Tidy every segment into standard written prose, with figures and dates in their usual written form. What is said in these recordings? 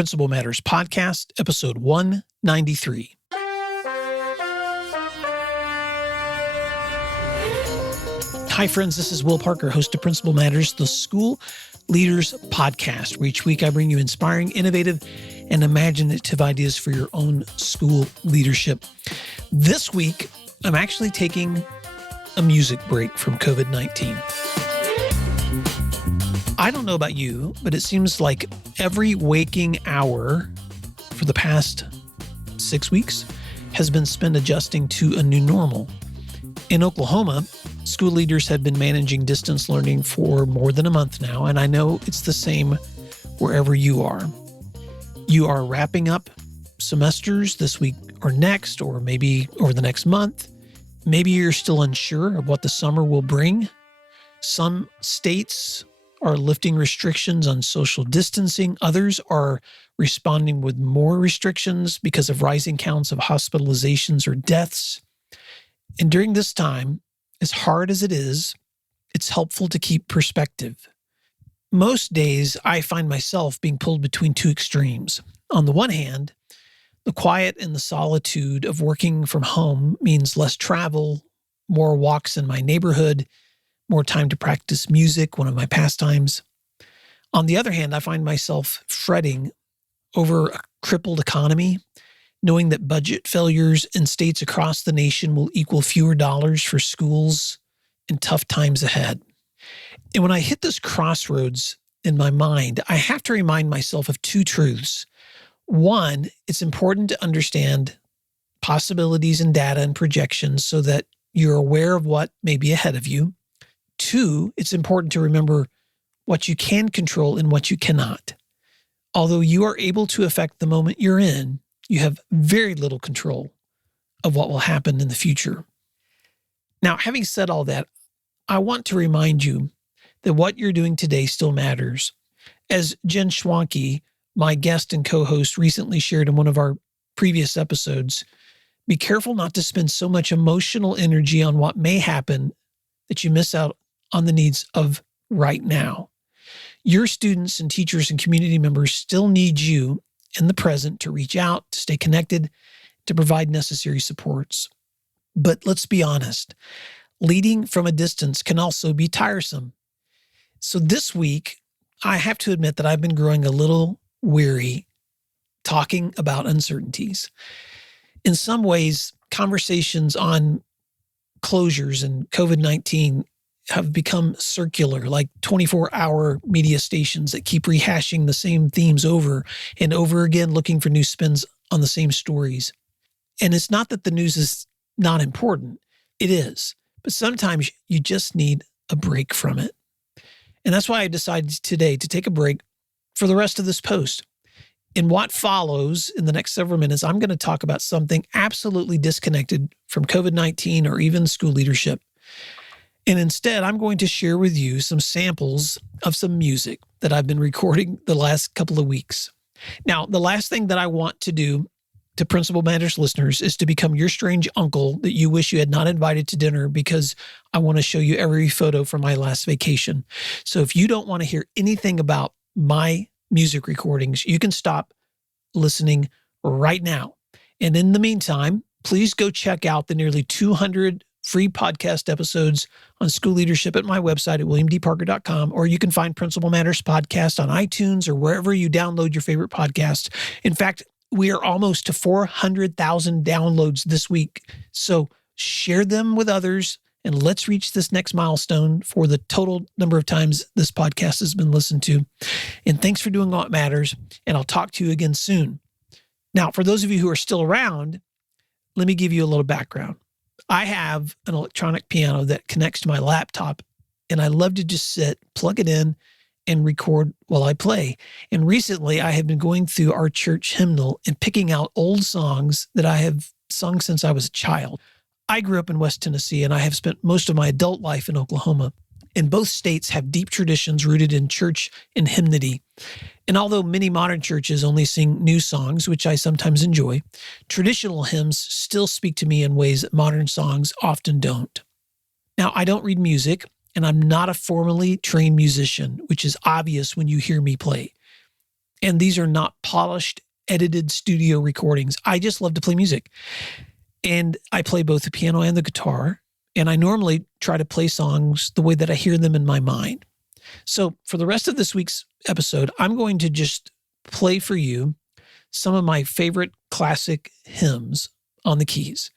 Principal Matters Podcast, episode 193. Hi, friends. This is Will Parker, host of Principal Matters, the School Leaders Podcast, where each week I bring you inspiring, innovative, and imaginative ideas for your own school leadership. This week, I'm actually taking a music break from COVID-19. I don't know about you, but it seems like every waking hour for the past 6 weeks has been spent adjusting to a new normal. In Oklahoma, school leaders have been managing distance learning for more than a month now, and I know it's the same wherever you are. You are wrapping up semesters this week or next, or maybe over the next month. Maybe you're still unsure of what the summer will bring. Some states are lifting restrictions on social distancing. Others are responding with more restrictions because of rising counts of hospitalizations or deaths. And during this time, as hard as it is, it's helpful to keep perspective. Most days, I find myself being pulled between two extremes. On the one hand, the quiet and the solitude of working from home means less travel, more walks in my neighborhood, more time to practice music, one of my pastimes. On the other hand, I find myself fretting over a crippled economy, knowing that budget failures in states across the nation will equal fewer dollars for schools in tough times ahead. And when I hit this crossroads in my mind, I have to remind myself of two truths. One, it's important to understand possibilities and data and projections so that you're aware of what may be ahead of you. Two, it's important to remember what you can control and what you cannot. Although you are able to affect the moment you're in, you have very little control of what will happen in the future. Now, having said all that, I want to remind you that what you're doing today still matters. As Jen Schwanke, my guest and co-host, recently shared in one of our previous episodes, be careful not to spend so much emotional energy on what may happen that you miss out on the needs of right now. Your students and teachers and community members still need you in the present to reach out, to stay connected, to provide necessary supports. But let's be honest, leading from a distance can also be tiresome. So this week, I have to admit that I've been growing a little weary talking about uncertainties. In some ways, conversations on closures and COVID-19 have become circular, like 24-hour media stations that keep rehashing the same themes over and over again, looking for new spins on the same stories. And it's not that the news is not important. It is. But sometimes you just need a break from it. And that's why I decided today to take a break for the rest of this post. In what follows in the next several minutes, I'm going to talk about something absolutely disconnected from COVID-19 or even school leadership. And instead, I'm going to share with you some samples of some music that I've been recording the last couple of weeks. Now, the last thing that I want to do to Principal Matters listeners is to become your strange uncle that you wish you had not invited to dinner because I want to show you every photo from my last vacation. So if you don't want to hear anything about my music recordings, you can stop listening right now. And in the meantime, please go check out the nearly 200 free podcast episodes on school leadership at my website at williamdparker.com, or you can find Principal Matters Podcast on iTunes or wherever you download your favorite podcasts. In fact, we are almost to 400,000 downloads this week. So share them with others and let's reach this next milestone for the total number of times this podcast has been listened to. And thanks for doing what matters. And I'll talk to you again soon. Now, for those of you who are still around, let me give you a little background. I have an electronic piano that connects to my laptop, and I love to just sit, plug it in, and record while I play. And recently, I have been going through our church hymnal and picking out old songs that I have sung since I was a child. I grew up in West Tennessee, and I have spent most of my adult life in Oklahoma. And both states have deep traditions rooted in church and hymnody. And although many modern churches only sing new songs, which I sometimes enjoy, traditional hymns still speak to me in ways that modern songs often don't. Now, I don't read music, and I'm not a formally trained musician, which is obvious when you hear me play. And these are not polished, edited studio recordings. I just love to play music. And I play both the piano and the guitar. And I normally try to play songs the way that I hear them in my mind. So for the rest of this week's episode, I'm going to just play for you some of my favorite classic hymns on the keys.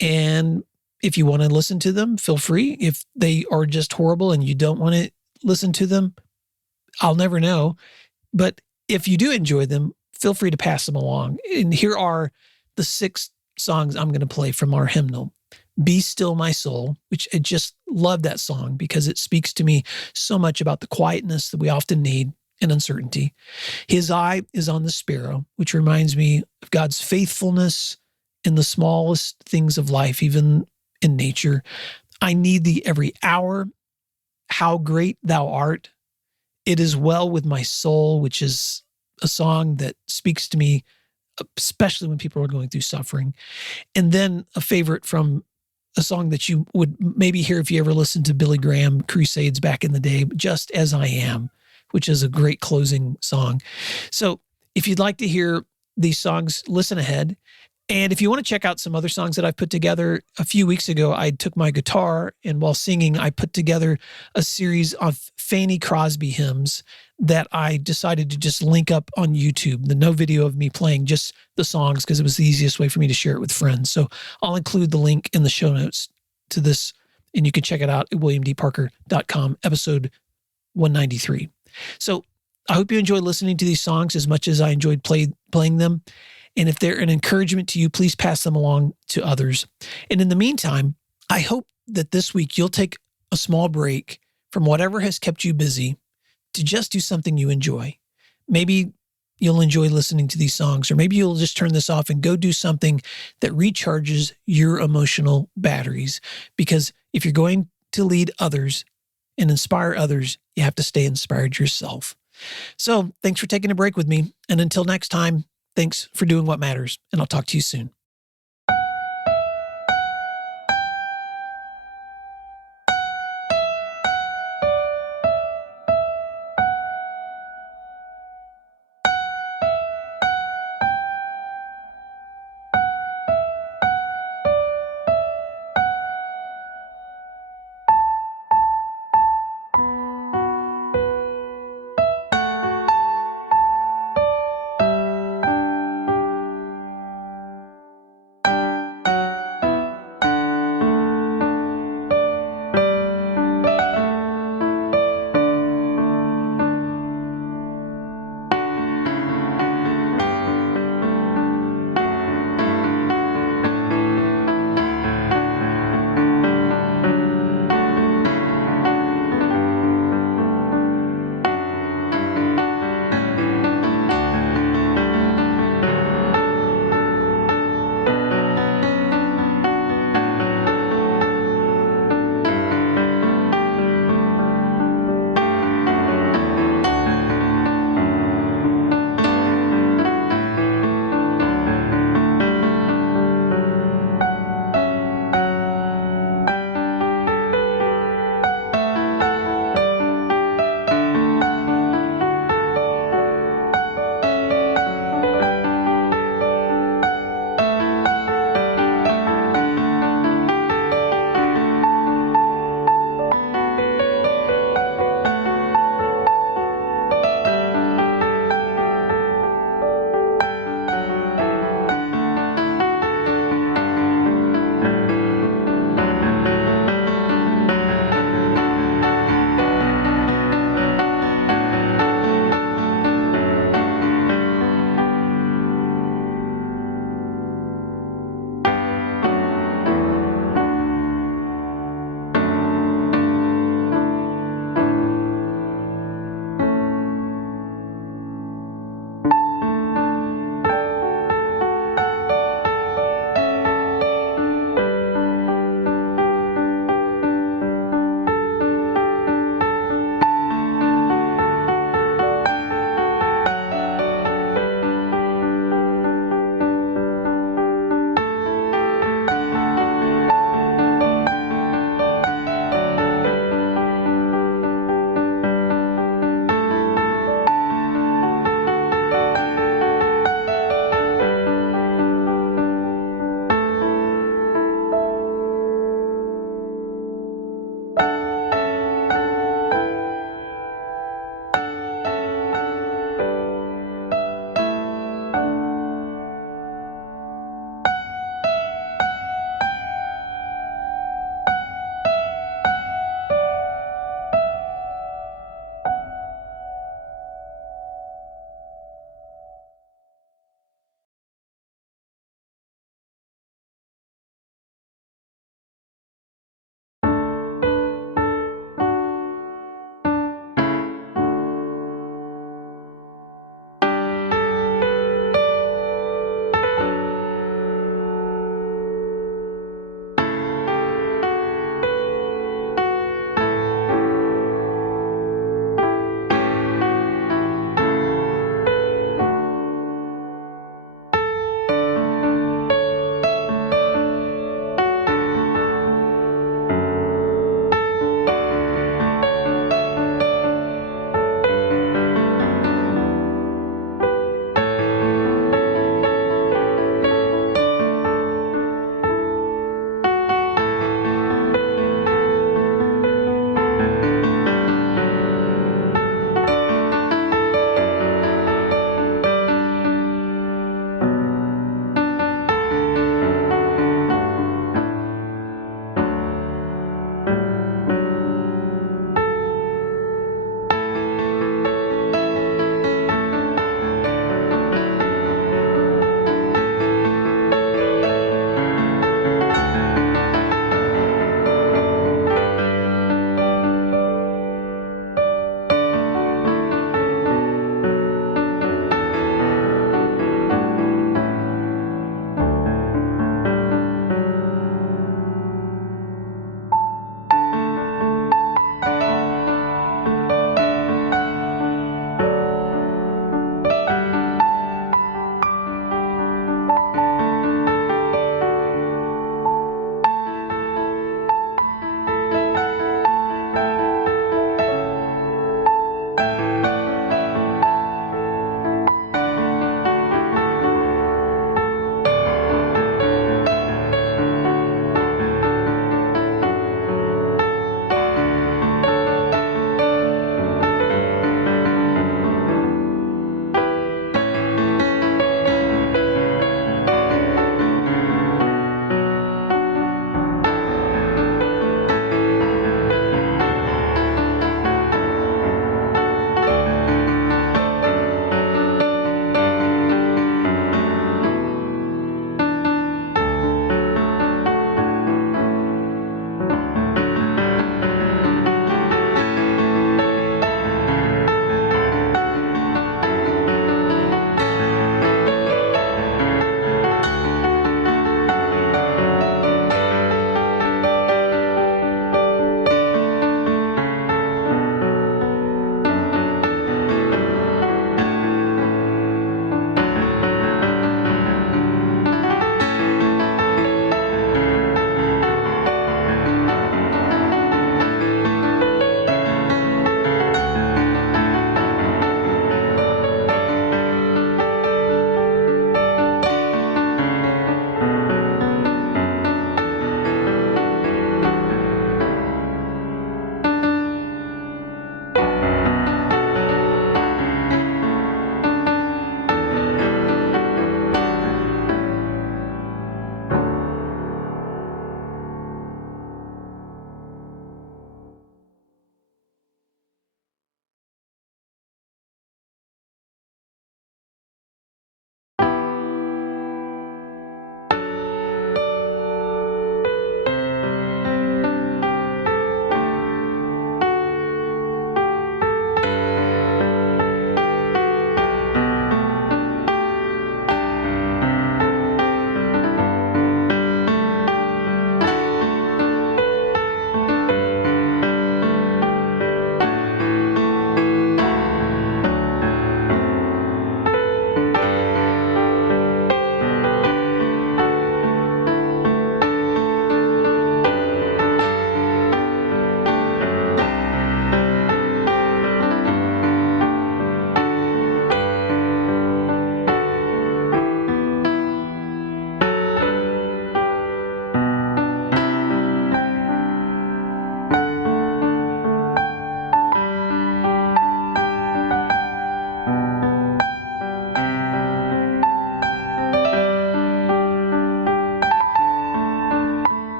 And if you want to listen to them, feel free. If they are just horrible and you don't want to listen to them, I'll never know. But if you do enjoy them, feel free to pass them along. And here are the 6 songs I'm going to play from our hymnal. Be Still My Soul, which I just love that song because it speaks to me so much about the quietness that we often need in uncertainty. His Eye is on the Sparrow, which reminds me of God's faithfulness in the smallest things of life, even in nature. I Need Thee Every Hour. How Great Thou Art. It Is Well With My Soul, which is a song that speaks to me, especially when people are going through suffering. And then a favorite from a song that you would maybe hear if you ever listened to Billy Graham crusades back in the day, Just As I Am, which is a great closing song. So if you'd like to hear these songs, listen ahead. And if you want to check out some other songs that I've put together, a few weeks ago, I took my guitar and while singing, I put together a series of Fanny Crosby hymns that I decided to just link up on YouTube. No video of me playing, just the songs, because it was the easiest way for me to share it with friends. So I'll include the link in the show notes to this, and you can check it out at williamdparker.com, episode 193. So I hope you enjoyed listening to these songs as much as I enjoyed playing them. And if they're an encouragement to you, please pass them along to others. And in the meantime, I hope that this week you'll take a small break from whatever has kept you busy to just do something you enjoy. Maybe you'll enjoy listening to these songs, or maybe you'll just turn this off and go do something that recharges your emotional batteries. Because if you're going to lead others and inspire others, you have to stay inspired yourself. So thanks for taking a break with me. And until next time, thanks for doing what matters, and I'll talk to you soon.